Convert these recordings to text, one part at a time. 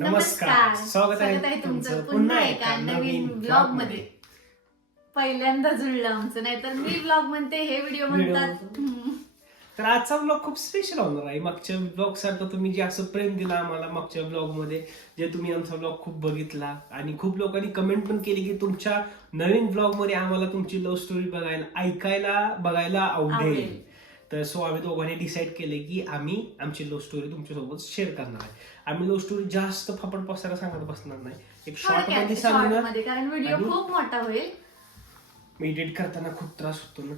नमस्कार, स्वागत आहे तुमचं पुन्हा एका नवीन ब्लॉग मध्ये. पहिल्यांदा जुळलं आमचं, नाहीतर मी ब्लॉग म्हणते हे व्हिडिओ म्हणतात. तर आजचा ब्लॉग खूप स्पेशल होणार आहे. मागच्या ब्लॉग सारखं तुम्ही जे असं प्रेम दिला आम्हाला मागच्या ब्लॉग मध्ये, जे तुम्ही आमचा ब्लॉग खूप बघितला आणि खूप लोकांनी कमेंट पण केली की तुमच्या नवीन ब्लॉग मध्ये आम्हाला तुमची लव्ह स्टोरी बघायला आवडेल. तर सो आम्ही दोघांनी डिसाईड केले की आम्ही आमची लव्ह स्टोरी तुमच्यासोबत शेअर करणार आहे. आम्ही लव्ह स्टोरी जास्त फापड पसारा सांगत बसणार नाही, एक शॉर्ट मध्ये सांगणार, कारण व्हिडिओ खूप मोठा होईल. मी एडिट करताना खूप त्रास होतो ना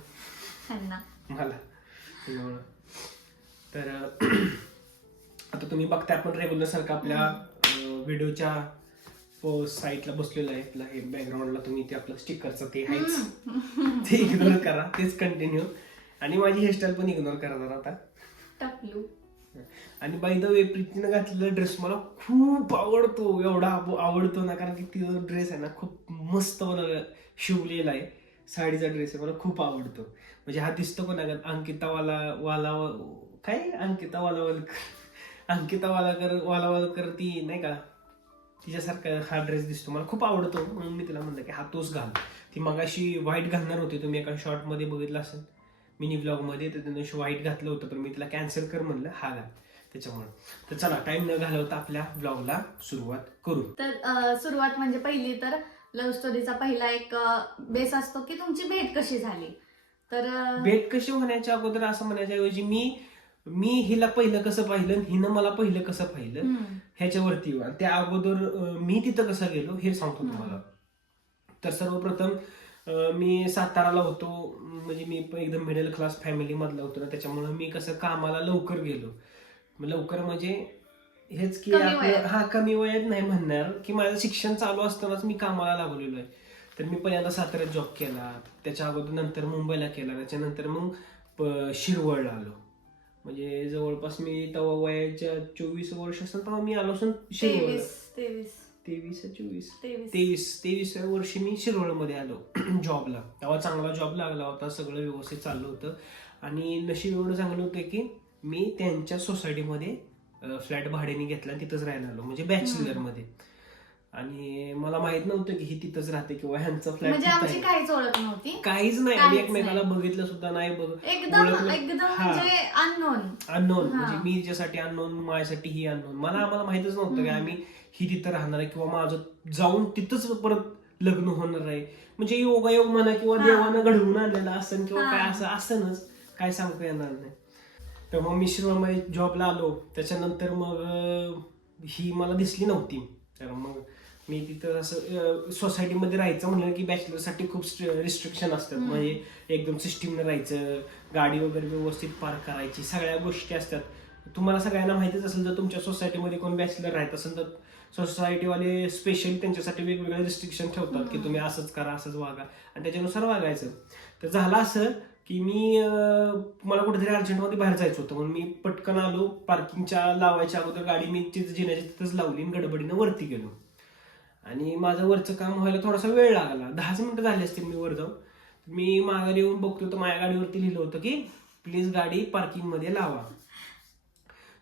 मला. तर आता तुम्ही बघताय आपण रेग्युलर सारखं आपल्या व्हिडिओच्या साईटला बसलेलं आहे. आपलं हे बॅकग्राऊंडला तुम्ही ते आपलं स्टिकरचं ते आहेच, ते इग्नोर करा, तेच कंटिन्यू. आणि माझी हेअरस्टाईल पण इग्नोर करा जरा आता. टाकलू. आणि बाय द वे, प्रीतीनं घातलेला ड्रेस मला खूप आवडतो, एवढा आवडतो ना, कारण की तिचा ड्रेस आहे ना खूप मस्त मला शिवलेला आहे. साडीचा ड्रेस आहे, मला खूप आवडतो. म्हणजे हा दिसतो पण अंकिता वालावलकर ती नाही का, तिच्यासारखा हा ड्रेस दिसतो, मला खूप आवडतो. म्हणून मी तिला म्हणलं की हा तोच घाल. ती मगाशी व्हाईट घालणार होती, तुम्ही एका शॉर्ट मध्ये बघितलं असेल मिनी ब्लॉग मध्ये, तर त्यानं व्हाईट घातलं होतं, पण मी तिला कॅन्सल कर म्हणलं, हा घाल त्याच्यामुळे. तर चला टाइम न घालवता आपल्या ब्लॉगला सुरुवात करू. तर सुरुवात म्हणजे पहिली तर लव्ह स्टोरीचा पहिला एक बेस असतो की तुमची भेट कशी झाली. तर भेट कशी होण्याच्या अगोदर असं म्हणायच्या ऐवजी मी हिला पहिलं कसं पाहिलं, हिनं मला पहिलं कसं पाहिलं, ह्याच्यावरती त्या अगोदर मी तिथं कसं गेलो हे सांगतो तुम्हाला. तर सर्वप्रथम मी साताराला होतो, म्हणजे मी एकदम मिडल क्लास फॅमिली मधला होतो ना, त्याच्यामुळे मी कसं कामाला लवकर गेलो. लवकर म्हणजे हेच की कमी वयात नाही म्हणणार, की माझं शिक्षण चालू असतानाच मी कामाला लागलेलो आहे. तर मी पहिल्यांदा साताऱ्यात जॉब केला, त्याच्या अगोदर नंतर मुंबईला केला, त्याच्यानंतर मग शिरवळला आलो. म्हणजे जवळपास मी तेव्हा वयाच्या 24 वर्ष असताना तेव्हा मी आलो असून शिरवळ 23 वर्षी मी शिरवळमध्ये आलो जॉबला. तेव्हा चांगला जॉब लागला होता, सगळं व्यवस्थित चाललं होतं. आणि नशीब एवढं चांगलं होतं की मी त्यांच्या सोसायटीमध्ये फ्लॅट भाड्याने घेतला, तिथंच राहायला आलो, म्हणजे बॅचलर मध्ये. आणि मला माहित नव्हतं की ही तिथंच राहते किंवा ह्यांचा फ्लॅट म्हणजे आमची काहीच ओळख नव्हती, काहीच नाही. आणि एकमेकाला बघितलं सुद्धा नाही, एकदम म्हणजे अननोन. म्हणजे मी तिच्यासाठी अननोन, माझ्यासाठी ही अननोन. आम्हाला माहितच नव्हतं की आम्ही ही तिथं राहणार आहे किंवा माझं जाऊन तिथंच परत लग्न होणार आहे. म्हणजे योगायोग म्हणा किंवा देवानं घडवून आणलेलं असेल किंवा काय असं असनच, काय सांगता येणार नाही. तर मग मी शिरवळमध्ये जॉबला आलो. त्याच्यानंतर मग ही मला दिसली नव्हती. तर मग मी तिथं असं सोसायटीमध्ये राहायचं म्हणलं की बॅचलरसाठी खूप रिस्ट्रिक्शन असतात. म्हणजे एकदम सिस्टीमनं राहायचं, गाडी वगैरे व्यवस्थित पार्क करायची, सगळ्या गोष्टी असतात. तुम्हाला सगळ्यांना माहितीच असेल, जर तुमच्या सोसायटीमध्ये कोण बॅचलर राहत असेल तर सोसायटीवाले स्पेशल त्यांच्यासाठी वेगवेगळे रिस्ट्रिक्शन ठेवतात की तुम्ही असंच करा, असंच वागा, आणि त्याच्यानुसार वागायचं. तर झालं असं की मला कुठेतरी अर्जंटमध्ये बाहेर जायचं होतं, म्हणून मी पटकन आलो. पार्किंगच्या लावायच्या अगोदर गाडी मी जिन्याच्या तिथंच लावली आणि गडबडीनं वरती गेलो. आणि माझं वरचं काम व्हायला थोडासा वेळ लागला, 10 मिनिटं झाली असतील मी वर जाऊन. मी माघारी येऊन बघतो तर माझ्या गाडीवरती लिहिलं होतं की प्लीज गाडी पार्किंग मध्ये लावा.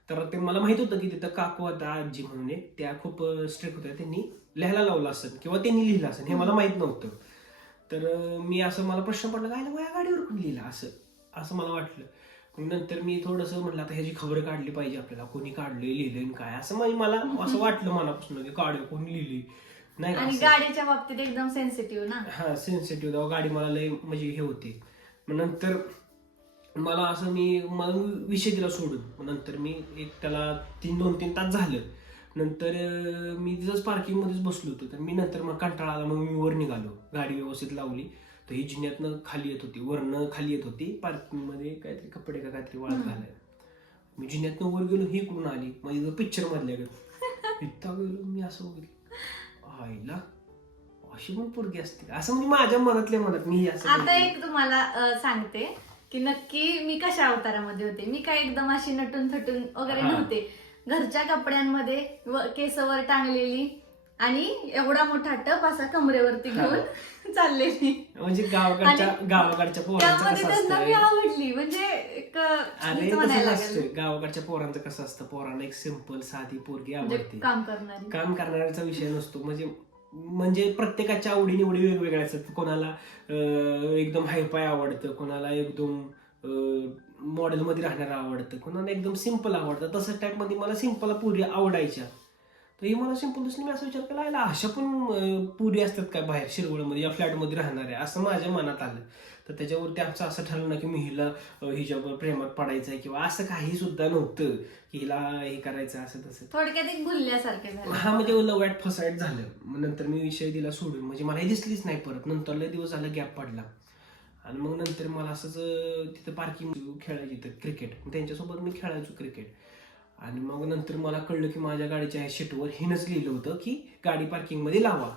तर ते मला माहित होतं की तिथं काकू होता, आजी म्हणून, त्या खूप स्ट्रिक्ट होत्या, त्यांनी लिहायला लावलं असेल किंवा त्यांनी लिहिलं असेल, हे मला माहित नव्हतं. तर मी असं, मला प्रश्न पडला काय माझ्या गाडीवर कोणी लिहिलं असं मला वाटलं. नंतर मी थोडंसं म्हटलं आता ह्याची खबर काढली पाहिजे आपल्याला, कोणी काढलंय, लिहिलंय काय, असं मला असं वाटलं मनापासून की गाडी कोणी लिहिली नाही. आणि गाडीच्या बाबतीत एकदम सेन्सिटिव्ह ना. हा, सेन्सिटिव्ह. तेव्हा गाडी मला लय म्हणजे हे होती. मग नंतर मला असं मला विषय दिला सोडून. मग नंतर मी त्याला 2-3 तास झालं. नंतर मी तिथंच पार्किंग मध्येच बसलो होतो. तर मी नंतर मग कंटाळा आला, मग मी वर निघालो, गाडी व्यवस्थित लावली. तर ही जिन्यातनं खाली येत होती, वरनं खाली येत होती, पार्किंग मध्ये काहीतरी कपडे का काहीतरी वाळत घालाय. मी जिन्यातनं वर गेलो, ही इकडून आली, म्हणजे पिक्चर मधल्या इतका गेलो मी, असं बघितलं आईला अशी पण पोरगी असते असं, म्हणजे माझ्या मनातल्या मनात मी असं. आता एक तुम्हाला सांगते की नक्की मी कशा अवतारामध्ये होते. मी काय एकदम अशी नटून थटून वगैरे नव्हते. घरच्या कपड्यांमध्ये केसवर टांगलेली आणि एवढा मोठा टप असा कमरेवरती घेऊन चाललेली. म्हणजे गावाकडच्या पोरांचं त्यामध्ये कसं त्यांना मी असतं, आवडली म्हणजे एक अरे हीच तसंच म्हणायला असतं लागेल. गावाकडच्या पोरांचं कसं असतं, पोरांना एक सिंपल साधी पोरगी म्हणजे आवडते. काम करणारी. काम करण्याचा विषय नसतो. म्हणजे प्रत्येकाच्या आवडीनिवडी वेगवेगळ्या असतात. कोणाला एकदम हायफाय आवडतं, कोणाला एकदम मॉडेलमध्ये राहणारं आवडतं, कोणाला एकदम सिंपल आवडतं. तसंच टाईपमध्ये मला सिंपल पुरी आवडायच्या. तर ही मला सिंपल दिसली. मी असा विचार केला, याला अशा पण पुरी असतात काय बाहेर शिरवळमध्ये या फ्लॅटमध्ये राहणाऱ्या, असं माझ्या मनात आलं. तर त्याच्यावरती आमचं असं ठरलं ना की मी हिला हिच्यावर प्रेमात पडायचं आहे किंवा असं काही सुद्धा नव्हतं की हिला हे करायचं असं तसं. थोडक्यात एक भुलल्यासारखे झाले. हा म्हणजे लव ॲट फर्स्ट साईट झालं. मग नंतर मी विषय दिला सोडून, म्हणजे मला हे दिसलीच नाही परत. नंतर लय दिवस झाला गॅप पडला. आणि मग नंतर मला असंच तिथं पार्किंग खेळायची तर क्रिकेट, त्यांच्यासोबत मी खेळायचो क्रिकेट. आणि मग नंतर मला कळलं की माझ्या गाडीच्या शीटवर हिनंच लिहिलं होतं की गाडी पार्किंगमध्ये लावा.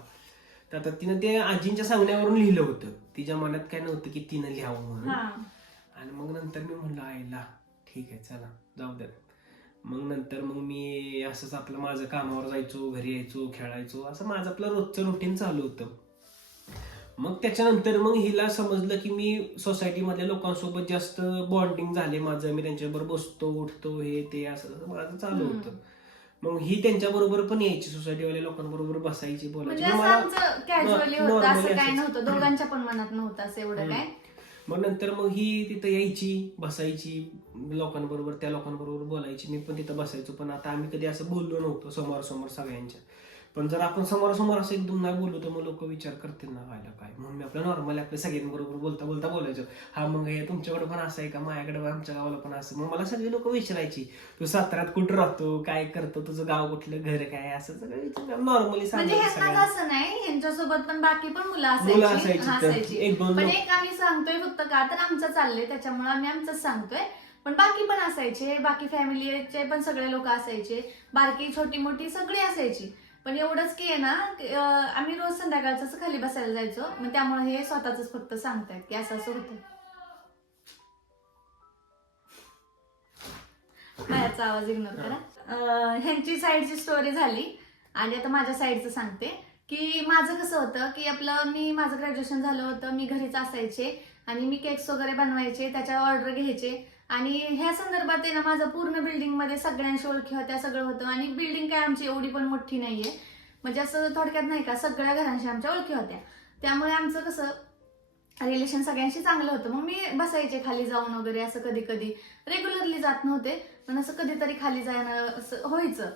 तर आता तिनं ते आजींच्या सांगण्यावरून लिहिलं होतं, तिच्या मनात काय नव्हतं की तिनं लिहावं म्हणून. आणि मग नंतर मी म्हणलं आईला ठीक आहे चला जाऊ द्या. मग नंतर मी असंच आपलं माझं कामावर जायचो, घरी यायचो, खेळायचो, असं माझं आपलं रोजचं रुटीन चालू होतं. मग त्याच्यानंतर मग हिला समजलं की मी सोसायटीमधल्या लोकांसोबत जास्त बॉन्डिंग झाले माझं, मी त्यांच्याबरोबर बसतो उठतो हे ते असं माझं चालू होतं. मग ही त्यांच्याबरोबर पण यायची, सोसायटीवाल्या लोकांबरोबर बसायची, बोलायची. म्हणजे असं आमचं कॅज्युअली होतं, असं काय नव्हतं, दोघांच्या पण मनात नव्हतं असं एवढं काय. मग नंतर मग ही तिथं यायची, बसायची लोकांबरोबर, त्या लोकांबरोबर बोलायची, मी पण तिथं बसायचो. पण आता आम्ही कधी असं बोललो नव्हतो समोरासमोर सगळ्यांच्या. पण जर आपण समोरासमोर असं एकदम नाही बोललो तर मग लोक विचार करतील ना व्हायला काय, म्हणून मी आपलं नॉर्मली आपल्या सगळ्यांबरोबर बोलता बोलता बोलायचो. हा मग हे तुमच्याकडे पण असं आहे का, माझ्याकडे आमच्या गावाला पण असं. मग मला सगळे लोक विचारायची तू साताऱ्यात कुठं राहतो, काय करतो, तुझं गाव कुठलं, घर काय, असं सगळं विचार नॉर्मली म्हणजे ह्यांनाच असं नाही, यांच्यासोबत पण बाकी पण मुलं असायची. पण एक आम्ही सांगतोय फक्त का तर आमचं चाललंय त्याच्यामुळे आम्ही आमचंच सांगतोय. पण बाकी पण असायचे, बाकी फॅमिलीचे पण सगळे लोक असायचे, बारकी छोटी मोठी सगळी असायची. पण एवढंच की आहे ना, आम्ही रोज संध्याकाळचं खाली बसायला जायचो. मग त्यामुळे हे स्वतःच फक्त सांगतायत की असं असं होतं. बाहेरचा आवाज इग्नोर करा. ह्यांची साईडची स्टोरी झाली आणि आता माझ्या साईडचं सांगते की माझं कसं होतं की माझं ग्रॅज्युएशन झालं होतं, मी घरीच असायचे आणि मी केक्स वगैरे बनवायचे, त्याच्या ऑर्डर घ्यायचे. आणि ह्या संदर्भात आहे ना माझं पूर्ण बिल्डिंगमध्ये सगळ्यांशी ओळखी होत्या, सगळं होतं. आणि बिल्डिंग काय आमची एवढी पण मोठी नाहीये, म्हणजे असं थोडक्यात नाही का सगळ्या घरांशी आमच्या ओळखी होत्या. त्यामुळे आमचं कसं रिलेशन सगळ्यांशी चांगलं होतं. मग मी बसायचे खाली जाऊन वगैरे, असं कधी कधी रेग्युलरली जात नव्हते पण असं कधीतरी खाली जाणं असं व्हायचं.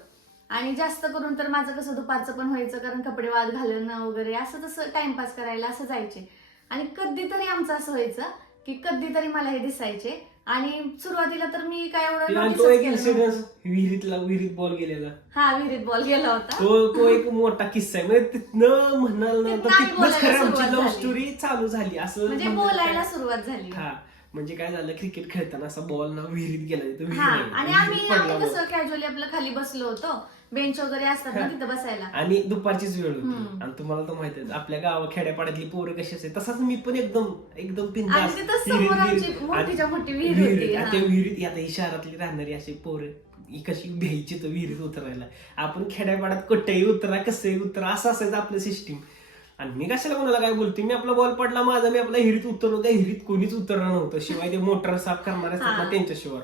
आणि जास्त करून तर माझं कसं दुपारचं पण व्हायचं, कारण कपडे वाळत घालणं वगैरे असं तसं टाइमपास करायला असं जायचे. आणि कधीतरी आमचं असं व्हायचं की कधीतरी मला हे दिसायचे. आणि सुरुवातीला तर मी काय एवढं तो एक इन्सिडेंट विहिरीत बॉल गेलेला. हा, विहिरीत बॉल गेला होता. तो एक मोठा किस्सा आहे. म्हणजे तिथनं म्हणाल ना तर तिथनंच खरं आमची लव्ह स्टोरी चालू झाली. असं म्हणजे बोलायला सुरुवात झाली. हा म्हणजे काय झालं, क्रिकेट खेळताना असा बॉल ना विहिरीत गेला. आणि आम्ही कसं कॅज्युअली आपलं खाली बसलो होतो, बेंच वगैरे असतात ना तिथं बसायला. आणि दुपारचीच वेळ होती. आणि तुम्हाला तर माहिती आहे आपल्या गावा खेड्यापाड्यातली पोरं कशी असते, तसंच मी पण एकदम पिंजास मोठी विहीर होती. त्या विहिरीत आता ही शहरातली राहणारी अशी पोरं ही कशी भ्यायची तर विहिरीत उतरायला. आपण खेड्यापाड्यात कुठेही उतरा, कसंही उतरा, असं असायचं आपलं सिस्टीम. आणि मी कशाला कोणाला काय बोलते, मी आपला बॉल पडला माझा, मी आपल्या हिरीत उतरलो. त्या हिरीत कोणीच उतरलं नव्हतं, शिवाय ते मोटर साफ करणारे असतात ना त्यांच्याशिवाय.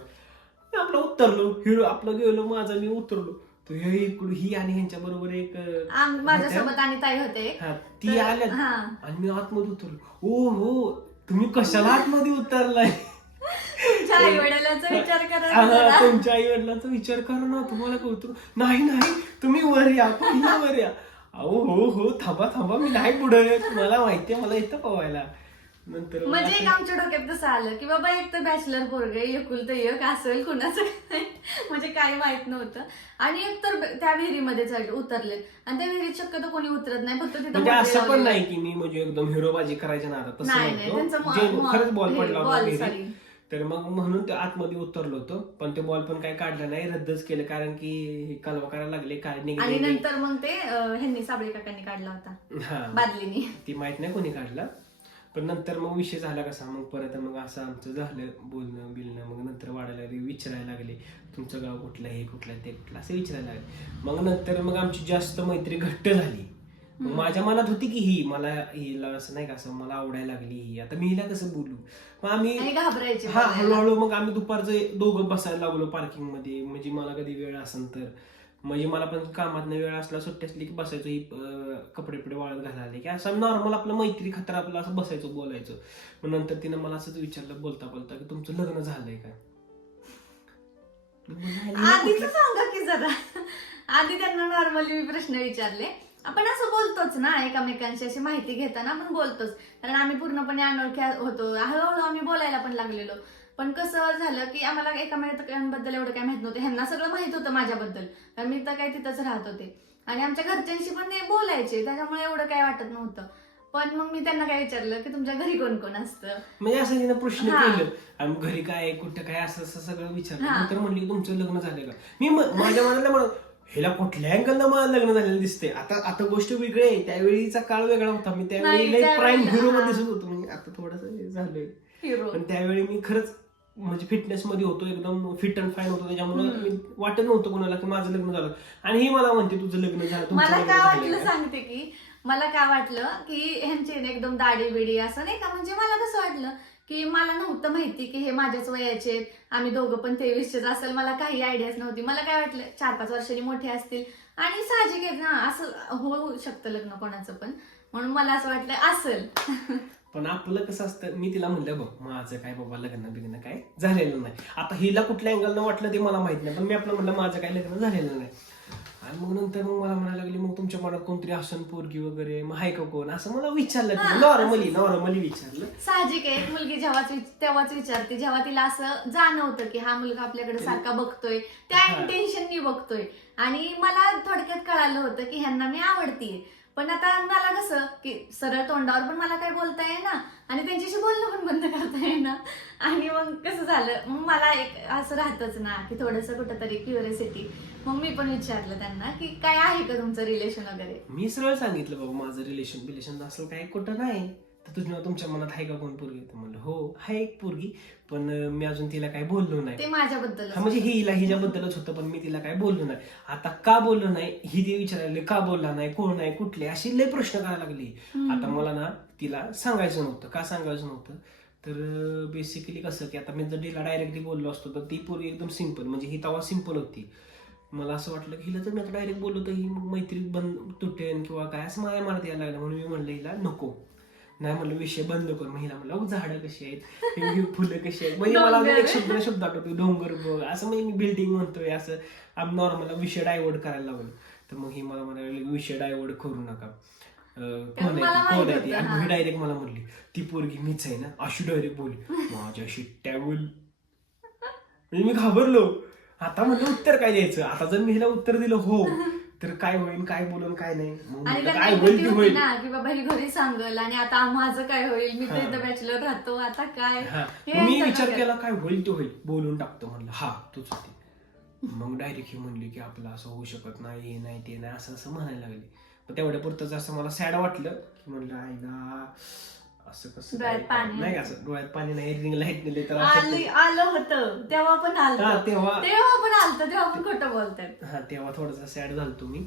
मी आपलं उतरलो, हिरो आपलं गेलो, माझा मी उतरलो. तो ही आणि ह्यांच्या बरोबर एक माझ्यासोबत आणि ताई होते, ती आल्या आणि मी आतमध्ये उतरलो. ओ हो, तुम्ही कशाला आतमध्ये उतरलाय? तुमच्या आई वडिलांचा विचार करा, तुमच्या आई वडिलांचा विचार करा ना, तुम्हाला काय उतरू. नाही तुम्ही वर या, पहिला वर या. अहो हो थांबा मी नाही पुढे, मला माहितीये मला इथं पवायला. नंतर म्हणजे एक आमच्या डोक्यात कसं आलं की बाबा एक तर बॅचलर पोरग एकुलतं एक असेल, कुणाचं काय म्हणजे काही माहित नव्हतं. आणि एक तर त्या विहिरीमध्ये उतरले आणि त्या विहिरीत शक्यतो कोणी उतरत नाही, फक्त तिथं म्हणजे असं पण नाही की मी म्हणजे एकदम हिरोबाजी करायच्या ना आता तसं खरंच बॉल पडला. तर मग म्हणून ते आतमध्ये उतरलो होतो. पण ते बॉल पण काही काढलं नाही, रद्दच केलं, कारण की कालवा करायला लागले काय नाही. आणि नंतर मग ते ह्यांनी साबळे काकांनी काढला होता बादलीनी, ती माहित नाही कोणी काढला. पण नंतर मग विषय झाला कसा, मग परत मग असं आमचं झालं बोलणं बिलणं, मग नंतर वाढायला लागले, विचारायला लागले तुमचं गाव कुठलं, हे कुठलं ते कुठलं असं विचारायला लागले. मग नंतर मग आमची जास्त मैत्री घट्ट झाली. मग माझ्या मनात होती की ही मला हिला असं नाही का असं मला आवडायला लागली ही, आता मी हिला कसं बोलू. मग आम्ही घाबरायचे हा हळूहळू मग आम्ही दुपारचं दोघं बसायला लागलो पार्किंग मध्ये. म्हणजे मला कधी वेळ असेल तर, म्हणजे मला पण कामात वेळ असला सुट्टी असली की बसायचो, ही कपडे पिपडे वाळत घालायला की असं नॉर्मल आपलं मैत्री खातर आपलं असं बसायचं बोलायचं. मग नंतर तिनं मला असंच विचारलं बोलता बोलता की तुमचं लग्न झालंय काय. आधीच सांगा की जरा, आधी त्यांना नॉर्मली मी प्रश्न विचारले. आपण असं बोलतोच ना एकमेकांशी, अशी माहिती घेताना आपण बोलतोच, कारण आम्ही पूर्णपणे अनोळखी होतो. हळूहळू आम्ही बोलायला पण लागलेलो. पण कसं झालं की आम्हाला एकमेकांबद्दल एवढं काय माहित नव्हतं. ह्यांना सगळं माहित होतं माझ्याबद्दल, कारण मी तर काय तिथंच राहत होते आणि आमच्या घरच्यांशी पण ते बोलायचे, त्याच्यामुळे एवढं काय वाटत नव्हतं. पण मग मी त्यांना काय विचारलं की तुमच्या घरी कोण कोण असतं, म्हणजे असं तिनं प्रश्न केलं आणि घरी काय कुठं काय असं असं सगळं विचारलं. नंतर म्हणली की तुमचं लग्न झालं का. मी माझ्या मनाला म्हणत ह्याला कुठल्या अँगलनं मला लग्न झालेलं दिसते. आता गोष्ट वेगळी आहे, त्यावेळीचा काळ वेगळा होता. मी त्यावेळी प्राईम हिरो मध्ये दिसत होतो, म्हणजे आता थोडंसं झालंय. पण त्यावेळी मी खरंच म्हणजे फिटनेस मध्ये होतो, एकदम फिट अँड फाईन होतो. त्याच्यामुळे मी वाटत नव्हतं कोणाला की माझं लग्न झालं. आणि ही मला म्हणते तुझं लग्न झालं. मला काय वाटलं सांगते की, मला काय वाटलं की ह्यांची एकदम दाढी बिडी असं नाही का, म्हणजे मला कसं वाटलं की मला नव्हतं माहिती की हे माझ्याच वयाचे, आम्ही दोघं पण 23चेच असेल. मला काही आयडियाच नव्हती. मला काय वाटलं 4-5 वर्षांनी मोठे असतील आणि साहजिक आहे ना, असं होऊ शकतं लग्न कोणाचं पण, म्हणून मला असं वाटलं असेल. पण आपलं कसं असतं, मी तिला म्हणलं बघ माझं काय बाबा लग्न बिग्न काय झालेलं नाही. आता हिला कुठल्या अँगलनं वाटलं ते मला माहित नाही, पण मी आपलं म्हणलं माझं काय लग्न झालेलं नाही. आणि मग नंतर मग मला म्हणायला लागली मग तुमच्या मनात कोणतरी असन पोरगी वगैरे, मग हाय का कोण, असं मला विचारलं. नॉर्मली विचारलं. साहजिक आहे, एक मुलगी तेव्हाच विचारते जेव्हा तिला असं जाणवतं की हा मुलगा आपल्याकडे सारखा बघतोय, त्या इंटेन्शननी बघतोय. आणि मला थोडक्यात कळालं होतं की ह्यांना मी आवडतीये. पण आता मला कसं की सरळ तोंडावर पण मला काय बोलता येईना आणि त्यांच्याशी बोलणं पण बंद करता येईना. आणि मग कसं झालं, मग मला एक असं राहतच ना की थोडंसं कुठंतरी क्युरियोसिटी. मग मी पण विचारलं त्यांना की काय आहे का तुमचं रिलेशन वगैरे. मी सरळ सांगितलं बाबा माझं रिलेशन असं काही कुठं नाही. तर तुमच्या मनात आहे का कोण पोरगी. तर म्हणलं हो आहे एक पोरगी, पण मी अजून तिला काही बोललो नाही. ते माझ्याबद्दल म्हणजे हिच्याबद्दलच होतं, पण मी तिला काही बोललो नाही. आता का बोललो नाही ही ती विचारायला, का बोलला नाही, कोण आहे, कुठले, अशी लय प्रश्न करायला लागली. आता मला ना तिला सांगायचं नव्हतं. का सांगायचं नव्हतं तर बेसिकली कसं की आता मी जर तिला डायरेक्टली बोललो असतो तर ती पोरगी एकदम सिंपल, म्हणजे ही तवा सिंपल होती. मला असं वाटलं की हिला जर मी आता डायरेक्ट बोललो तर ही मैत्री बंद तुटेन किंवा काय असं माझ्या मनात यायला लागलं. म्हणून मी म्हणलं हिला नको, नाही म्हणलं विषय बंद कर. महिला म्हणलं झाडं कशी आहेत, फुलं कशी आहेत, म्हणजे मला एक शब्द आठवतो डोंगर बघ, असं म्हणजे मी बिल्डिंग म्हणतोय असं आम्ही नॉर्मल विषय डायव्हर्ट करायला लागलो. तर मग ही मला म्हणाली विषय डायव्हर्ट करू नका, कोण आहे ती. आणि ही डायरेक्ट मला म्हणली ती पोरगी मीच आहे ना, अशी डायरेक्ट बोलली माझ्याशी टॅबल. म्हणजे मी घाबरलो. आता म्हणलं उत्तर काय द्यायचं. आता जर मी हिला उत्तर दिलं हो तर काय होईल, काय बोलून काय नाही, काय होईल ना की बाबा ही घरी सांगल आणि आता माझं काय होईल, मी तर बॅचलर राहतो आता काय. मी विचार केला काय होईल ते होईल, बोलून टाकतो. म्हणलं हा तूच होती. मग डायरेक्ट ही म्हणली की आपलं असं होऊ शकत नाही, हे नाही ते नाही, असं म्हणायला लागली. पण तेवढ्या पुरतं जसं मला सॅड वाटलं की म्हणलं आईला असं कसं नाही, असं डोळ्यात पाणी नाही, रिंग लाईट नेले तर आलं होतं तेव्हा पण आलं, तेव्हा पण आलं, तेव्हा पण खोटं बोलतात. हा तेव्हा थोडासा सॅड झालो तुम्ही.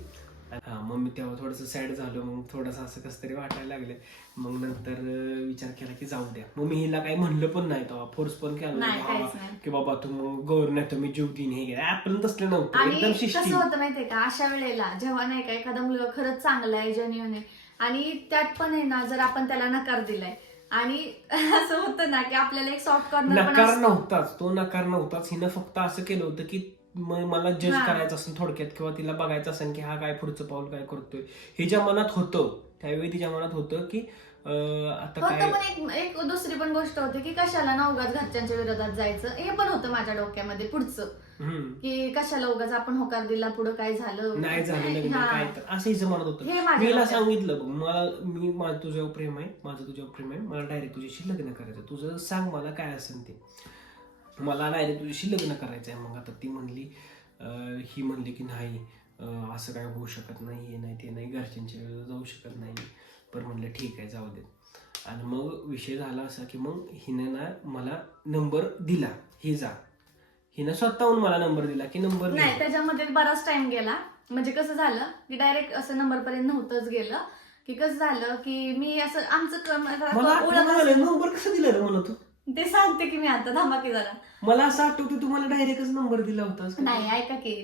हा मग मी तेव्हा थोडंसं सॅड झालो. मग थोडंसं असं कसं तरी वाटायला लागलं. मग नंतर विचार केला की जाऊ द्या. मग मी हिला काही म्हणलं पण नाही तेव्हा, फोर्स पण केला नाही की बाबा तू मग गौर नाही तर मी जीव देईन, हे ऍपल तसलं नव्हतं. आणि कसं होतं माहितीये का, अशा वेळेला जेव्हा नाही का एखादा मुलगा खरंच चांगला आहे, जेन्युइन आहे, आणि त्यात पण आहे ना जर आपण त्याला नकार दिलाय आणि असं होतं ना की आपल्याला एक सॉफ्ट कॉर्नर नकार नव्हताच, तो नकार नव्हताच. हिनं फक्त असं केलं होतं की मला जज करायचं असेल थोडक्यात, किंवा तिला बघायचं असेल की हा काय पुढचं पाऊल काय करतोय. हिच्या मनात होतं त्यावेळी, तिच्या मनात होतं की आता काय. पण एक दुसरी पण गोष्ट होती की कशाला ना उगाच घरच्यांच्या विरोधात जायचं, हे पण होतं माझ्या डोक्यामध्ये पुढचं की कशाला उगाच आपण होकार दिला, पुढे काय झालं नाही झालं लग्न काय तर असं हिचं म्हणत होतं. मी हिला सांगितलं माझं तुझ्यावर प्रेम आहे, माझं तुझ्यावर प्रेम आहे, मला डायरेक्ट तुझ्याशी लग्न करायचं, तुझं सांग मला काय असेल ते, मला डायरेक्ट तुझ्याशी लग्न करायचं आहे. मग आता ती ही म्हणली की नाही असं काय होऊ शकत नाही, हे नाही ते नाही, घरच्यांच्या वेळेला जाऊ शकत नाही. पण म्हणलं ठीक आहे जाऊ दे. आणि मग विषय झाला असा की मग हिने ना मला नंबर दिला, हिनं स्वतःहून मला नंबर दिला की नंबर नाही, त्याच्यामध्ये बराच टाइम गेला. म्हणजे कसं झालं की डायरेक्ट असं नंबर पर्यंत नव्हतंच गेलं. की कसं झालं की मी असं आमचं नंबर कसं दिला रे मला तू? ते सांगते की मी आता थांबा की जरा. मला असं आठवतं तुम्हाला डायरेक्टच नंबर दिला होता. नाही, ऐका की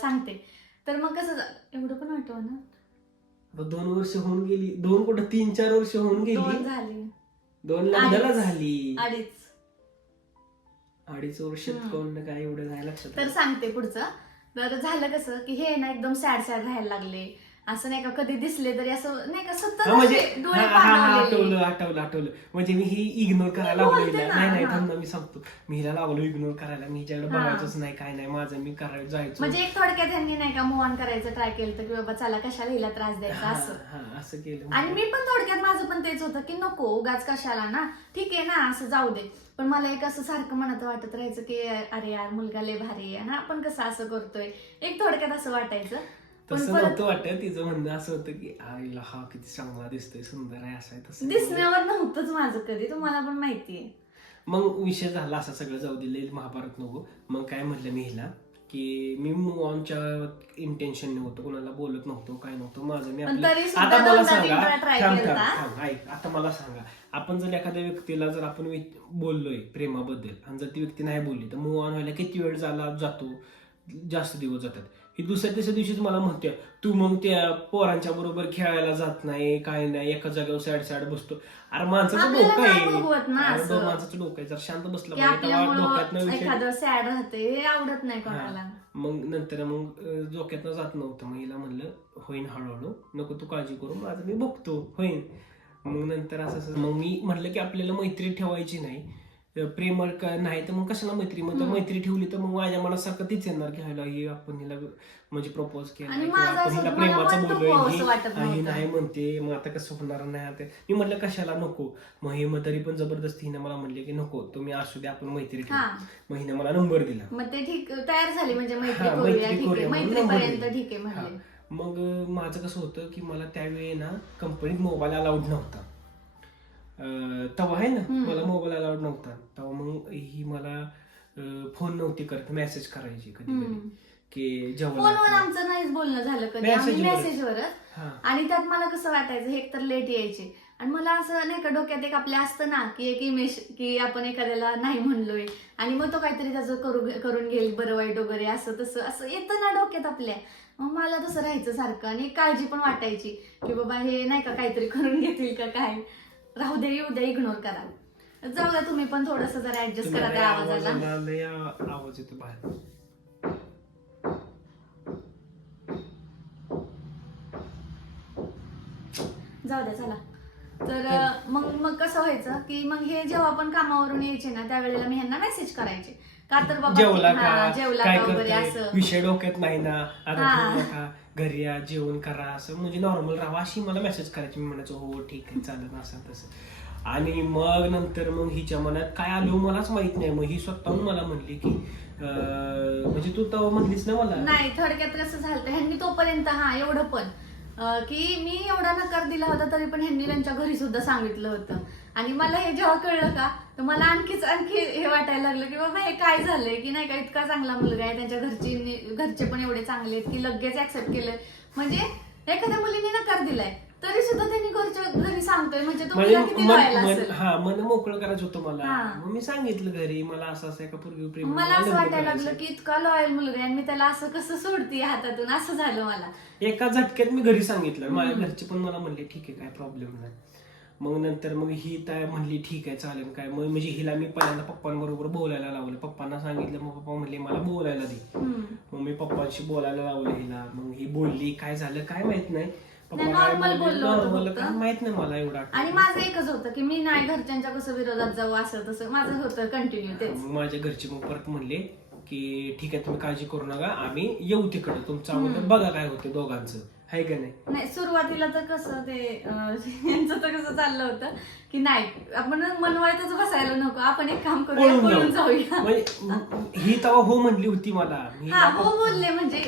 सांगते. तर मग कसं एवढं पण आठवा ना. 2 वर्ष होऊन गेली, 2 कुठं 3-4 वर्ष होऊन 2 गेली. झाली, 2 लग्नाला झाली, 2.5 वर्षात कोण काय एवढं नाही लक्षात. तर सांगते पुढचं. तर झालं कसं की हे ना एकदम सॅड राहायला लागले. असं नाही का कधी दिसले तरी असं नाही का सतत म्हणजे डोळे पाणवलेले. आठवलं म्हणजे मी ही इग्नोर करायला लागलो बोलते हिला. ना, नाही हा. थांब ना, मी सांगतो. मी हिला लागलो इग्नोर करायला. मी हिच्याकडे हा. बघायचंच नाही, काय नाही, माझं मी करायला जायचं. म्हणजे एक थोडक्यात त्यांनी नाही का मूव ऑन करायचं ट्राय केलं की बाबा चला कशाला हिला त्रास द्यायचा असं. असं केलं. आणि मी पण थोडक्यात माझं पण तेच होतं की नको उगाच कशाला ना, ठीक आहे ना असं जाऊ दे. पण मला एक असं सारखं मनात वाटत राहायचं की अरे यार मुलगा लय भारी आहे ना, आपण कसं असं करतोय. एक थोडक्यात असं वाटायचं. तसं नव्हतं वाटत. तिचं म्हणणं असं होतं की आईला हा किती चांगला दिसतोय, सुंदर आहे, असं आहे तसं. दिसण्यावर नव्हतंच माझं कधी, तुम्हाला पण माहितीये. मग विषय झाला असा सगळं, जाऊ दिले महाभारत नको. मग काय म्हटलं मी हिला की मी मूव ऑनच्या इंटेन्शन होतो, कोणाला बोलत नव्हतो, काय नव्हतं माझं मी पण तरी सुद्धा आता मला दोनदा सांगा, तीनदा try थांब, केलता. थांब, ऐक. आता मला सांगा, आपण जर एखाद्या व्यक्तीला जर आपण बोललोय प्रेमाबद्दल आणि जर ती व्यक्ती नाही बोलली तर मूव ऑन व्हायला किती वेळ जातो? जास्त दिवस जातात. ही दुसऱ्या तिसऱ्या दिवशीच मला म्हणते तू मग त्या पोरांच्या बरोबर खेळायला जात नाही, काय नाही, एका जागेवर सॅड बसतो. अरे माणसाचं आपल्याला डोकं नाही आहे, बघवत ना अरे असं. माणसाचं डोकं आहे, जर शांत बसलं की पाहिजे तेव्हा डोक्यातनं आपल्यामुळं विषय. एखादं सॅड राहते हे आवडत नाही कोणाला. मग नंतर मग डोक्यातनं जात नव्हतं. मग हिला म्हणलं होईन हळूहळू, नको तू काळजी करू, माझं मी बघतो, होईन. मग नंतर असं मग मी म्हटलं की आपल्याला मैत्री ठेवायची नाही, प्रेम नाही तर मग कशाला मैत्री. मग मैत्री ठेवली तर मग माझ्या मनासारखं तीच येणार की ह्याला ही आपण हिला म्हणजे प्रपोज केला आणि किंवा माझं आपण असं हिला मला प्रेमाचं वाटतं बोललोय, हो असं वाटत ही नव्हतं. नाही म्हणते, मग आता कसं होणार नाही. आता मी म्हटलं कशाला नको. मग हे मग तरी पण जबरदस्ती हिने मला म्हणले की नको तुम्ही असू दे, आपण मैत्री ठेवू. हा. मग हिने मला नंबर दिला. मग ते ठीक तयार झाली म्हणजे मैत्री हा, करूया, मैत्री ठीक आहे, करूया म्हणून मैत्रीपर्यंत नंबर ठीक आहे दिला. म्हणले. मग माझं कसं होतं की मला त्यावेळी ना कंपनीत मोबाईल अलाउड नव्हता. तेव्हा आहे ना मला मोबाईल अलाउड नव्हता. तेव्हा मग ही मला फोन नव्हती करत, मेसेज करायची कधी कधी की फोनवर आमचं नाहीच बोलणं झालं कधी, आम्ही मेसेजवरच. हा. आणि त्यात मला कसं वाटायचं हे एकतर लेट यायचे आणि मला असं नाही का डोक्यात एक आपल्या असतं ना की एक इमेज की आपण एखाद्याला नाही म्हणलोय आणि मग तो काहीतरी त्याचं करून घेईल बरं वाईट वगैरे असं तसं असं येतं ना डोक्यात आपल्या. मग मला तसं राहायचं सारखं आणि काळजी पण वाटायची की बाबा हे नाही का काहीतरी करून घेतील का काय, राहू दे येऊ द्या, इग्नोर करा. जाऊ द्या तुम्ही पण थोडस जरा ऍडजस्ट करा त्या आवाजाला. आवाज येतो बाहेर. जाऊ द्या चला. तर मग कसं व्हायचं की मग हे जेव्हा आपण कामावरून यायचे ना त्यावेळेला मी ह्यांना मेसेज करायचे का तर बाबा जेवला जेवला काय का वगैरे करतोय, असं. विषय डोक्यात नाही ना, आता हा. ठेवू नका, घरी या, जेवण करा, असं म्हणजे नॉर्मल राहा अशी मला मेसेज करायची. मी म्हणायचो हो ठीक आहे चालेल असं तसं. आणि मग नंतर मग हिच्या मनात काय आलं मलाच माहित नाही. मग ही स्वतःहून मला म्हणली की म्हणजे तू तेव्हा म्हणलीस ना मला. नाही थोडक्यात कसं झालं ह्यांनी तोपर्यंत एवढं पण की मी एवढा नकार दिला होता तरी पण ह्यांनी त्यांच्या घरी सुद्धा सांगितलं होतं. आणि मला हे जेव्हा कळलं का तर मला आणखी हे वाटायला लागलं की बाबा हे काय झालंय की नाही का इतका चांगला मुलगा आहे, त्यांच्या घरचे पण एवढे चांगले आहेत की लगेच ऍक्सेप्ट केलं. म्हणजे एखाद्या मुलीने नकार दिलाय तरी सुद्धा त्यांनी घरी सांगतोय म्हणजे तुम्हाला किती व्हायला असेल. हा मन मोकळं करायचं होतं मला. हा. मग मी सांगितलं घरी मला असं असं एका पूर्वी प्रेम. मला असं वाटायला लागलं की इतका लॉयल मुलगा आहे मी त्याला असं कसं सोडते हातातून, असं झालं मला. एका झटक्यात मी घरी सांगितलं. माझ्या घरचे पण मला म्हणले ठीक आहे काय प्रॉब्लेम नाही. मग नंतर मग ही काय म्हणली ठीक आहे चालेल काय. मग म्हणजे हिला मी पहिल्यांदा पप्पांबरोबर बोलायला लावलं. पप्पांना सांगितलं मग पप्पा म्हणले मला बोलायला दे. मग मी पप्पांशी बोलायला लावलं हिला. मग ही बोलली, काय झालं काय माहित नाही. नॉर्मल बोललो होतो काय माहित नाही मला एवढा. आणि माझं एकच होतं की मी नाही घरच्यांच्या कसं विरोधात जाऊ असं तसं माझं होतं कंटिन्यू तेच. मग माझ्या घरचे मग परत म्हणले की ठीक आहे तुम्ही काळजी करू नका, आम्ही येऊ तिकडे तुमचं अगोदर बघा काय होतं दोघांचं. हाय का नाही. नाही सुरुवातीला तर कसं ते यांचं तर कसं चाललं होतं की नाही आपण मनवायतच बसायला नको, आपण एक काम करूया, पळून जाऊया. म्हणजे ही तेव्हा हो म्हणली होती मला. हा हो बोलले, म्हणजे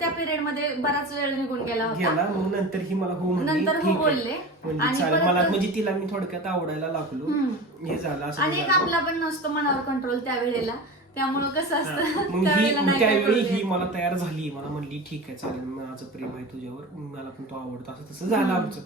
त्या पिरियड मध्ये बराच वेळ निघून गेला होता. मग नंतर ही मला हो म्हणली, नंतर हो बोलले. म्हणजे चालेल मला, म्हणजे तिला मी थोडक्यात आवडायला लागलो. हे झालं असं. आणि एक आपला पण नसतो मनावर कंट्रोल त्यावेळेला, त्यामुळं कसं असतं मग ही त्यावेळी ही मला तयार झाली, मला म्हणली ठीक आहे चालेल, माझं प्रेम आहे तुझ्यावर, मला पण तो आवडतो, असं तसं झालं आमचं.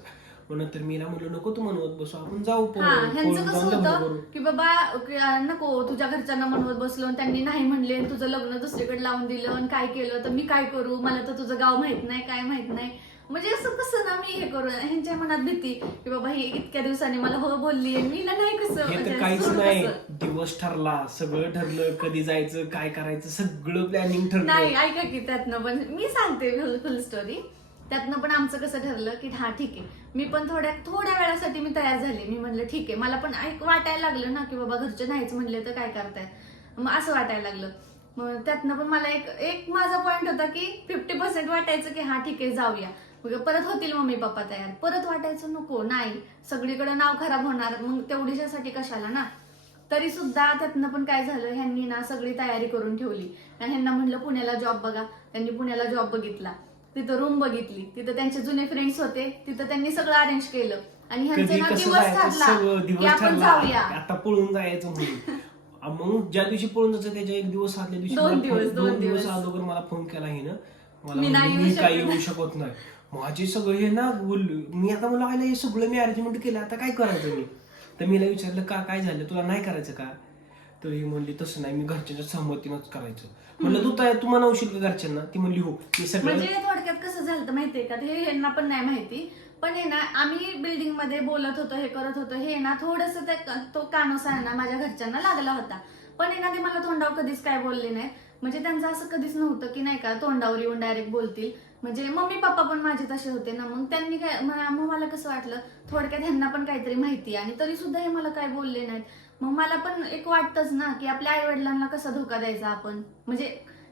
मग नंतर मी म्हणलं नको तू म्हणवत बसू, आपण जाऊ. ह्यांचं कसं होतं की बाबा नको तुझ्या घरच्यांना म्हणवत बसलो आणि त्यांनी नाही म्हणले, तुझं लग्न दुसरीकडे लावून दिलं आणि काय केलं तर मी काय करू, मला तर तुझं गाव माहित नाही, काय माहित नाही. म्हणजे असं कसं ना मी हे करू, ह्यांच्या मनात भीती की बाबा ही इतक्या दिवसांनी मला हो बोलली आणि मीला नाही कसं. काहीच नाही, दिवस ठरला, सगळं ठरलं, कधी जायचं काय करायचं सगळं प्लॅनिंग ठरलं. नाही ऐका की त्यातनं पण मी सांगते फुल स्टोरी. त्यातनं पण आमचं कसं ठरलं की हा ठीक आहे, मी पण थोड्या वेळासाठी मी तयार झाले. मी म्हणलं ठीक आहे, मला पण वाटायला लागलं ना की बाबा घरचे नाहीच म्हणले तर काय करताय, मग असं वाटायला लागलं. मग त्यातनं पण मला एक माझा पॉईंट होता की 50% वाटायचं की हा ठीक आहे जाऊया, परत होतील मम्मी पप्पा तयार, परत वाटायचं नको नाही सगळीकडे नाव खराब होणार, मग तेवढीच्यासाठी कशाला ना. तरी सुद्धा त्यातनं पण काय झालं, ह्यांनी ना सगळी तयारी करून ठेवली आणि ह्यांना म्हणलं पुण्याला जॉब बघा. त्यांनी पुण्याला जॉब बघितला, तिथं रूम बघितली, तिथं त्यांचे जुने फ्रेंड्स होते, तिथं त्यांनी सगळं अरेंज केलं आणि ह्यांचं ना दिवस ठरला की आपण जाऊया, आता पळून जायचं म्हणून. मग ज्या दिवशी पळून जायचं त्याच्या एक दिवस आदल्या दिवशी, दोन दिवस अगोदर मला फोन केला ही ना, मी काही येऊ शकत नाही. माझे सगळे हे ना बोललो मी, आता मला हे सगळं मी अरेंजमेंट केलं, आता काय करायचं मी. तर मी विचारलं का काय झालं, तुला नाही करायचं का. तर ही म्हणली तसं नाही, मी घरच्यांच्या सहमतीनंच करायचं. म्हणलं तू म्हणवशील का घरच्यांना. ती म्हणली हो. मी सगळं म्हणजे थोडक्यात कसं झालं माहितीये का, हे ह्यांना पण नाही माहिती, पण हे ना आम्ही बिल्डिंग मध्ये बोलत होतो, हे करत होतो, हे ना थोडस तो कानोसा ना माझ्या घरच्यांना लागला होता. पण हे ना ते मला तोंडावर कधीच काय बोलले नाही. म्हणजे त्यांचं असं कधीच नव्हतं की नाही का तोंडावर येऊन डायरेक्ट बोलतील. म्हणजे मम्मी पप्पा पण माझे तसे होते ना, मग त्यांनी काय, मग मला कसं वाटलं थोडक्यात ह्यांना पण काहीतरी माहिती आणि तरी सुद्धा हे मला काय बोलले नाहीत. मग मला पण एक वाटतंच ना की आपल्या आई वडिलांना कसा धोका द्यायचा आपण. म्हणजे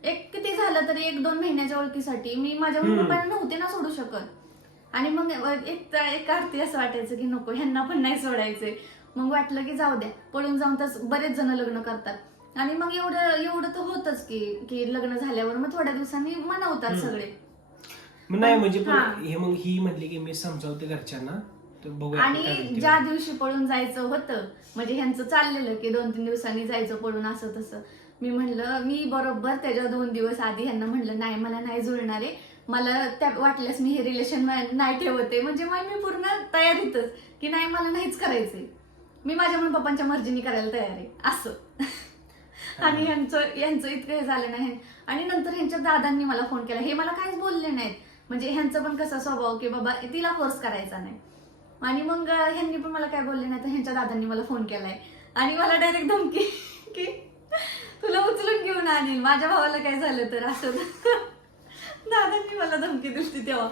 एक किती झालं तरी 1-2 महिन्याच्या ओळखीसाठी मी माझ्या मम्मी पप्पांना नव्हते ना सोडू शकत. आणि मग एक अर्थी असं वाटायचं की नको ह्यांना पण नाही सोडायचे. मग वाटलं की जाऊ द्या, पळून जाऊन तर बरेच जण लग्न करतात. आणि मग एवढं तर होतच की लग्न झाल्यावर मग थोड्या दिवसांनी मनवतात सगळे. नाही म्हणजे हे मग ही म्हटली की मी समजावते घरच्यांना, तर बघूया. आणि ज्या दिवशी पळून जायचं होतं, म्हणजे ह्यांचं चाललेलं की 2-3 दिवसांनी जायचं पळून असं तसं, मी म्हणलं मी बरोबर त्याच्या 2 दिवस आधी ह्यांना म्हणलं नाही मला नाही जुळणार आहे, मला त्या वाटल्यास मी हे रिलेशन नाही ठेवते. म्हणजे मग मी पूर्ण तयारीतच की नाही मला नाहीच करायचंय, मी माझ्या मम्मी पप्पांच्या मर्जीने करायला तयार आहे असं. आणि यांचं इतकं हे झालं नाही. आणि नंतर ह्यांच्या दादांनी मला फोन केला, हे मला काहीच बोलले नाहीत. म्हणजे ह्यांचं पण कसा स्वभाव की बाबा तिला फोर्स करायचा नाही. आणि मग ह्यांनी पण मला काय बोलले नाही, तर ह्यांच्या दादांनी मला फोन केलाय आणि मला डायरेक्ट धमकी की तुला उचलून घेऊन आणील, माझ्या भावाला काय झालं तर असं. दादांनी मला धमकी दिली तेव्हा.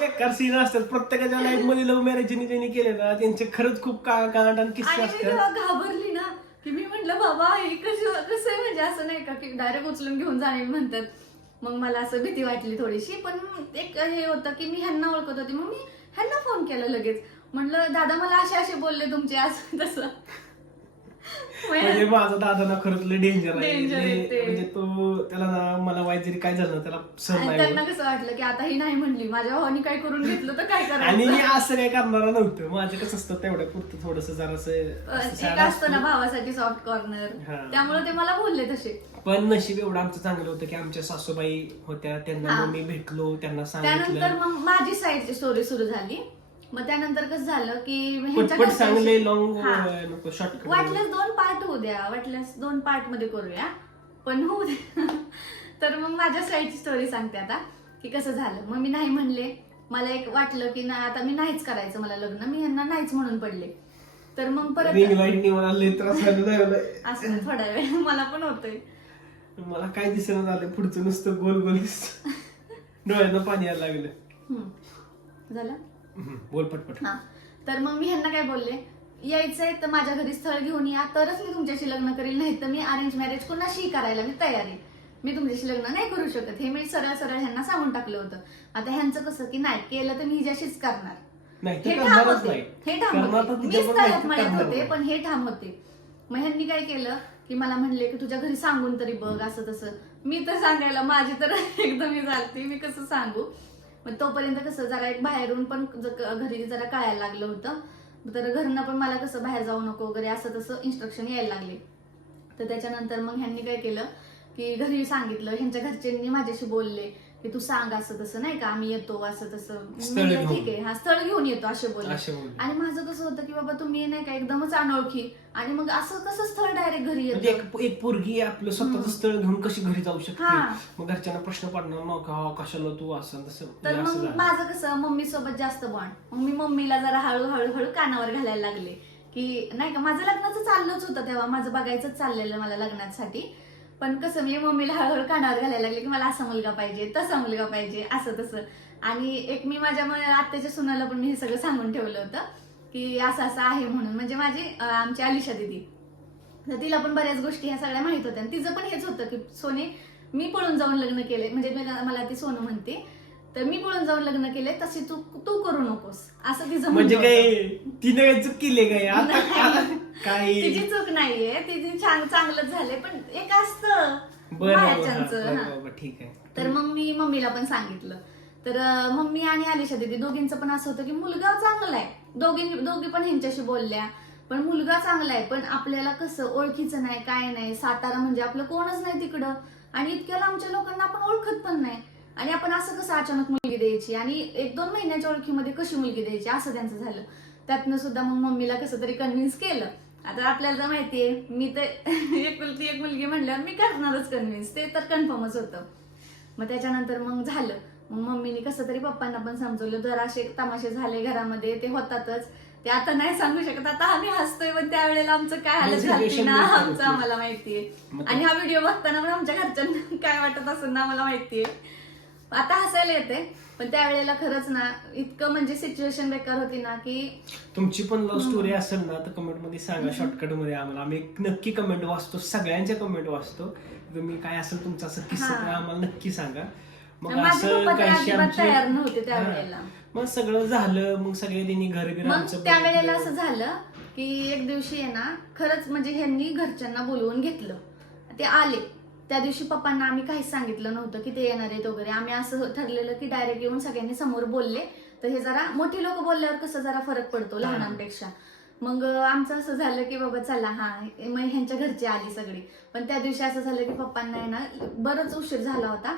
बेकार सीन असतात प्रत्येकाच्या लाईफ मध्ये. लव्ह मॅरेज ज्यांनी केले ना त्यांचे खरंच खूप कांड आणि किस्से असतात. घाबरली ना की मी म्हटलं बाबा हे कसं आहे, म्हणजे असं नाही का की डायरेक्ट उचलून घेऊन जाणे म्हणतात. मग मला असं भीती वाटली थोडीशी. पण एक हे होतं की मी ह्यांना ओळखत होती, मग मी ह्यांना फोन केला लगेच, म्हणलं दादा मला असे बोलले तुमचे असं तसं. म्हणजे माझा दादा ना खरंच लय डेंजर आहे. म्हणजे तो त्याला ना मला वाईट जरी काय झालं त्याला सहन नाही. त्यांना कसं वाटलं की आता ही नाही म्हणली, माझ्या भावानी काय करून घेतलं तर काय करायचं. आणि मी असं काय करणार नव्हतं. माझं कसं असतं तेवढ्या पुरतं थोडस जरासं एक असतं ना भावासाठी सॉफ्ट कॉर्नर, त्यामुळे ते मला बोलले तसे. पण नशीब एवढं आमचं चांगलं होतं की आमच्या सासूबाई होत्या, त्यांना मी भेटलो, त्यांना सांगितलं. त्यानंतर मग माझी साईडची स्टोरी सुरू झाली. मग त्यानंतर कसं झालं की वाटल्यास 2 पार्ट होऊ द्या, वाटल्यास 2 पार्ट मध्ये करूया, पण होऊ द्या. तर मग माझ्या साईडची स्टोरी सांगते आता की कसं झालं. मग मी नाही म्हणले, मला एक वाटलं की नाही आता मी नाहीच करायचं मला लग्न, मी यांना नाहीच म्हणून पडले. तर मग परत असं थोडा वेळ मला पण होतंय, मला काय दिसेना झालं पुढचं, नुसतं गोल गोल डोळ्यानं पाणी यायला लागलं. झालं बोल पटपट. हा, तर मग मी ह्यांना काय बोलले, यायचंय तर माझ्या घरी स्थळ घेऊन या, तरच मी तुमच्याशी लग्न करेल, नाही तर मी अरेंज मॅरेज कोणाशीही करायला मी तयार आहे. मी तुमच्याशी लग्न नाही करू शकत, हे मी सरळ सरळ ह्यांना सांगून टाकलं होतं. आता ह्यांचं कसं की नाही केलं तर मी हिच्याशीच करणार, हे ठाम होते. मीच तळ्यात मळ्यात होते पण हे ठाम होते. मग ह्यांनी काय केलं की मला म्हणले की तुझ्या घरी सांगून तरी बघ असं तसं. मी तर सांगायला माझी तर एकदम ही झालती, मी कसं सांगू. मग तोपर्यंत कसं जरा एक बाहेरून पण घरी जरा कळायला लागलं होतं, तर घरनं पण मला कसं बाहेर जाऊ नको वगैरे असं तसं इन्स्ट्रक्शन यायला लागले. तर त्याच्यानंतर मग ह्यांनी काय केलं की घरी सांगितलं, ह्यांच्या घरच्यांनी माझ्याशी बोलले की तू सांग असं तसं नाही का, आम्ही येतो असं तसं. ठीक आहे, हा स्थळ घेऊन येतो असे बोलले. आणि माझं कसं होतं की बाबा तुम्ही नाही का एकदमच अनोळखी, आणि मग असं कसं स्थळ डायरेक्ट घरी येतं. एक पोरगी आपलं स्वतःचं स्थळ घेऊन कशी घरी जाऊ शकते, मग घरच्यांना प्रश्न पडणार मग कशाला तू असं तसं. तर मग माझं कसं मम्मी सोबत जास्त बॉन्ड, मग मी मम्मीला जरा हळूहळू कानावर घालायला लागले की नाही का, माझं लग्नाचं चाललंच होतं तेव्हा, माझं बघायचंच चाललेलं मला लग्नासाठी. पण कसं मी मम्मीला हळूहळू कानावर घालायला लागले की मला असा मुलगा पाहिजे तसा मुलगा पाहिजे असं तसं. आणि एक मी माझ्या आत्याच्या सुनाला पण मी हे सगळं सांगून ठेवलं होतं की असं असं आहे म्हणून. म्हणजे माझी आमची आलिशा दिदी, तर तिला पण बऱ्याच गोष्टी ह्या सगळ्या माहित होत्या. आणि तिचं पण हेच होतं की सोने मी पळून जाऊन लग्न केले, म्हणजे मला ती सोनू म्हणते, तर मी पळून जाऊन लग्न केले तशी तू करू नकोस असं तिचं म्हणजे काय तिने चूक केली काय? तिची चूक नाहीये, तिची चांगलंच झालंय, पण एक असतं बाहेरच्यांचं. ठीक आहे. तर मग मी मम्मीला पण सांगितलं. तर मम्मी आणि आलिशा दिदी दोघींचं पण असं होतं की मुलगा चांगला आहे, दोघी पण ह्यांच्याशी बोलल्या, पण मुलगा चांगला आहे, पण आपल्याला कसं ओळखीचं नाही काय नाही, सातारा म्हणजे आपलं कोणच नाही तिकडं, आणि इतक्या लांबच्या लोकांना आपण ओळखत पण नाही, आणि आपण असं कसं अचानक मुलगी द्यायची, आणि 1-2 महिन्याच्या ओळखीमध्ये कशी मुलगी द्यायची असं त्यांचं झालं. त्यातनं सुद्धा मग मम्मीला कसं तरी कन्व्हिन्स केलं. आता आपल्याला तर माहितीये मी तर एकुलती एक मुलगी म्हणल्यावर मी करणारच कन्व्हिन्स, ते तर कन्फर्मच होतं. मग त्याच्यानंतर मग झालं. मग मम्मीने कसं तरी पप्पांना पण समजवलं, जर असे तमाशे झाले घरामध्ये ते होतातच, ते आता नाही सांगू शकत. आता आम्ही हसतोय पण त्यावेळेला आमचं काय हालत झाली ना आमचं आम्हाला माहितीये, आणि हा व्हिडिओ बघताना पण आमच्या घरच्यांना काय वाटत असेल ना मला माहितीये. आता हसायला येते, पण त्यावेळेला खरंच ना इतकं म्हणजे सिच्युएशन बेकार होती ना की. तुमची पण लव्ह स्टोरी असेल ना तर कमेंट मध्ये सांगा, शॉर्टकट मध्ये आम्हाला, आम्ही नक्की कमेंट वाचतो, सगळ्यांच्या कमेंट वाचतो. तुम्ही काय असेल तुमचा असं किस्सा आम्हाला नक्की सांगा. मग असं काही तयार नव्हते त्यावेळेला. मग सगळं झालं, मग सगळे त्यांनी घर आमचं त्यावेळेला असं झालं की एक दिवशी आहे ना खरंच म्हणजे ह्यांनी घरच्यांना बोलवून घेतलं, ते आले. त्या दिवशी पप्पांना आम्ही काहीच सांगितलं नव्हतं की ते येणार आहेत वगैरे, आम्ही असं ठरलेलं की डायरेक्ट येऊन सगळ्यांनी समोर बोलले, तर हे जरा मोठी लोक बोलल्यावर कसं जरा फरक पडतो लहानांपेक्षा. मग आमचं असं झालं की बाबा चला हा, मग ह्यांच्या घरची आली सगळी. पण त्या दिवशी असं झालं की पप्पांना आहे ना बरंच उशीर झाला होता,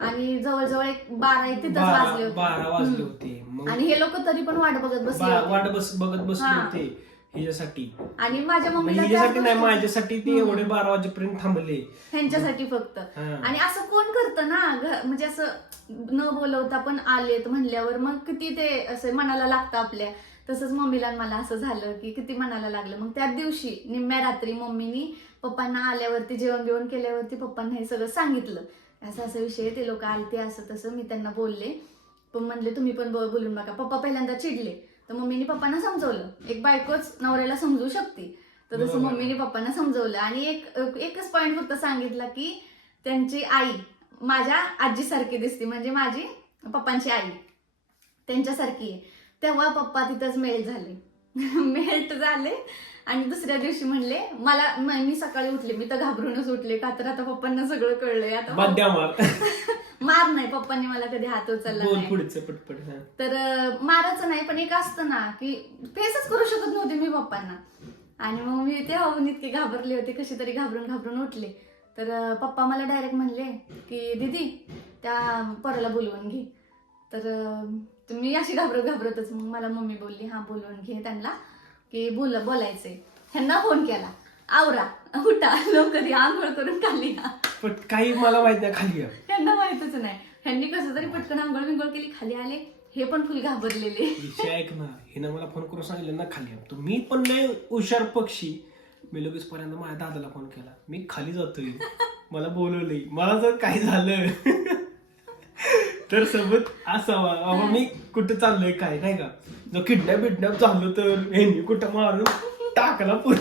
आणि जवळजवळ 12 तिथंच वाजले होते. आणि हे लोक तरी पण वाट बघत बसले होते हिच्यासाठी, आणि माझ्या मम्मीला नाही माझ्यासाठी ते एवढे 12 वाजेपर्यंत थांबले ह्यांच्यासाठी फक्त. आणि असं कोण करतं ना, म्हणजे असं न बोलवता पण आलेत म्हणल्यावर मग किती ते असं मनाला लागतं आपल्या. तसंच मम्मीला मला असं झालं की किती मनाला लागलं. मग त्याच दिवशी निम्म्या रात्री मम्मीनी पप्पांना आल्यावरती जेवण बिवण केल्यावरती पप्पांना हे सगळं सांगितलं, असं असं विषय, ते लोक आलते असं तसं. मी त्यांना बोलले, पण म्हणले तुम्ही पण बोलून बघा. पप्पा पहिल्यांदा चिडले, तर मम्मीने पप्पांना समजवलं, एक बायकोच नवऱ्याला समजू शकते, तर तसं मम्मीने पप्पांना समजवलं. आणि एकच पॉइंट फक्त सांगितलं की त्यांची आई माझ्या आजीसारखी दिसते, म्हणजे माझी पप्पांची आई त्यांच्यासारखी आहे. तेव्हा पप्पा तिथंच मेल्ट झाले. आणि दुसऱ्या दिवशी म्हणले मी सकाळी उठले, मी तर घाबरूनच उठले, का तर आता पप्पांना सगळं कळलंय. आता मार नाही, पप्पांनी मला कधी हात उचलला नाही, तर मारायचं नाही, पण एक असतं ना की फेसच करू शकत नव्हते मी पप्पांना. आणि मग मी तेव्हा इतके घाबरले होते, कशी तरी घाबरून उठले. तर पप्पा मला डायरेक्ट म्हणले की दीदी त्या पोराला बोलवून घे. तर मी अशी घाबरतच मग मला मम्मी बोलली हा बोलवून घे त्यांना, की बोलायचंय. ह्यांना फोन केला, आवरा उठा लवकर या, आंघोळ करून खाली या. पण काही मला माहित नाही खाली या, ह्यांना माहितच नाही. ह्यांनी कसं तरी पटकन आंघोळ बिंघोळ केली, खाली आले. हे पण फुल घाबरलेले. ऐक ना, हिनं मला फोन करून सांगितलं ना खाली या, तर मी पण लय हुशार पक्षी, मी लगेच पर्यंत माझ्या दादाला फोन केला, मी खाली जातोय, मला बोलवलंय, मला जर काही झालं तर सोबत असावा, बाबा मी कुठं चाललोय काय नाही का, जर किडनॅप झालं तर ह्यांनी कुठं मारून टाकला पूर्ण.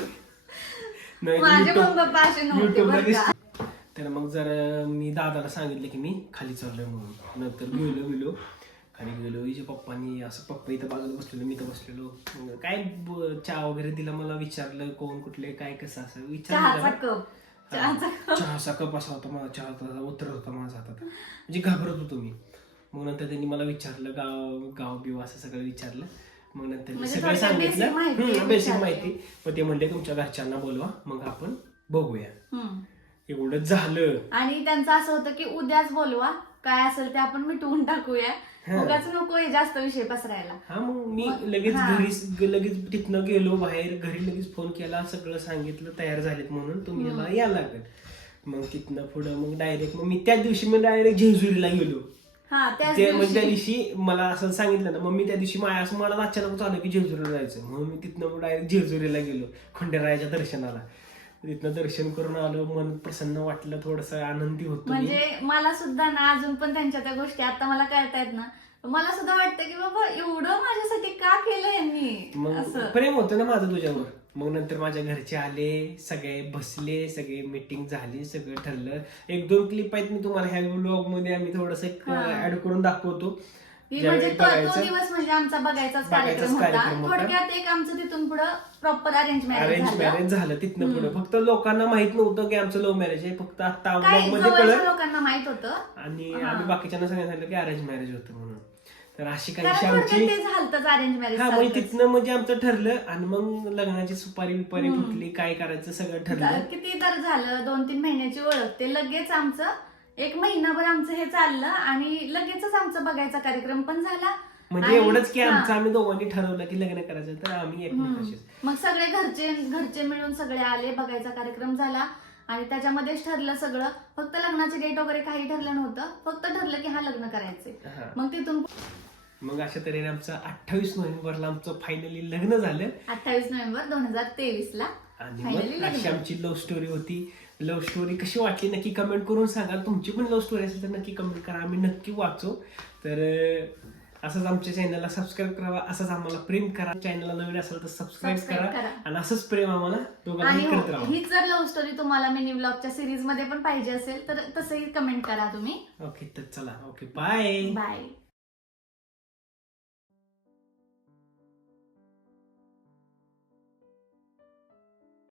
माझे पण पप्पा असे नव्हते बरं का. तर मग जर मी दादाला सांगितलं की मी खाली चाललोय म्हणून. नंतर गेलो खाली गेलो. हिच्या पप्पानी असं पप्पा इथं बाजूला बसलेलो, मी तर बसलेलो. मग काय चहा वगैरे दिला, मला विचारलं कोण कुठले काय कसं असं विचारलं. चहाचा कप असा होता माझा, चहा उतरत होता माझा हातात, म्हणजे घाबरत होतो मी. मग नंतर त्यांनी मला विचारलं गाव बिव असं सगळं विचारलं. मग नंतर सगळं सांगितलं, बेसिक माहिती. मग ते म्हणले तुमच्या घरच्यांना बोलवा, मग आपण बघूया. एवढंच झालं. आणि त्यांचं असं होतं की उद्याच बोलवा, काय असेल ते आपण मिटवून टाकूया, उगाच नकोय जास्त विषय पसरायला. हा मग मी लगेच तिथनं गेलो बाहेर, घरी लगेच फोन केला, सगळं सांगितलं तयार झालेत म्हणून, तुम्ही मला यायला लागेल. मग तिथनं पुढं मग डायरेक्ट मग मी त्या दिवशी डायरेक्ट जेजुरीला गेलो. त्या दिवशी मला असं सांगितलं ना, मग मी त्या दिवशी मला अचानक आलं की जेजुरीला जायचं, म्हणून मी तिथनं डायरेक्ट जेजुरीला गेलो खंडेरायाच्या दर्शनाला. तिथनं दर्शन करून आलो, मन प्रसन्न वाटलं, थोडस आनंदी होतो. म्हणजे मला सुद्धा ना अजून पण त्यांच्या त्या गोष्टी आता मला कळतायत ना, मला सुद्धा वाटतं की बाबा एवढं माझ्यासाठी का केलं यांनी. मग प्रेम होतं ना माझं तुझ्यावर. मग नंतर माझ्या घरचे आले, सगळे बसले, सगळे मीटिंग झाली, सगळं ठरलं. 1-2 क्लिप आहेत मी तुम्हाला ह्या व्लॉग मध्ये आम्ही थोडस ऍड करून दाखवतो. म्हणजे तो दिवस म्हणजे आमचा बघायचाच कार्यक्रम होता. थोडक्यात एक आमचं तिथून पुढे प्रॉपर अरेंज मॅरेज झालं. तिथनं पुढे फक्त लोकांना माहित नव्हतं की आमचं लव्ह मॅरेज आहे, फक्त आता लोकांना माहित होतं. आणि आम्ही बाकीच्यांना सांगितलं की अरेंज मॅरेज होतं म्हणून. तर अशी काही अरेंज मॅरेज. म्हणजे तिथनं म्हणजे आमचं ठरलं, आणि मग लग्नाची सुपारी बिपारी फुटली, काय करायचं सगळं ठरलं. किती तर झालं, 2-3 महिन्याची ओळख, ते लगेच आमचं 1 महिनाभर आमचं हे चाललं, आणि लगेचच आमचा बघायचा कार्यक्रम पण झाला. म्हणजे एवढंच की आम्ही दोघांनी ठरवलं की लग्न करायचं, तर आम्ही एकमेकांशी. मग सगळे घरचे मिळून सगळे आले, बघायचा कार्यक्रम झाला, आणि त्याच्यामध्येच ठरलं सगळं. फक्त लग्नाची डेट वगैरे काही ठरलं नव्हतं, फक्त ठरलं की हा लग्न करायचंय. मग तिथून मग अशा तऱ्हेने आमचं 28 नोव्हेंबरला आमचं फायनली लग्न झालं. 28 नोव्हेंबर 2023 ला. आणि मग अशी आमची लव्ह स्टोरी होती. लव्ह स्टोरी कशी वाटली नक्की कमेंट करून सांगा. तुमची पण लव्ह स्टोरी असेल तर नक्की कमेंट करा, आम्ही नक्की वाचू. तर असंच आमच्या चॅनलला सबस्क्राईब करावा, असंच आम्हाला प्रेम करा. चॅनलला नवीन असेल तर सबस्क्राईब करा, आणि असंच प्रेम आम्हाला दोघांनी करत राहा. ही जर लव्ह स्टोरी तुम्हाला मिनी व्लॉगच्या सिरीज मध्ये पण पाहिजे असेल तर तसंही कमेंट करा तुम्ही. ओके, तर चला, ओके, बाय.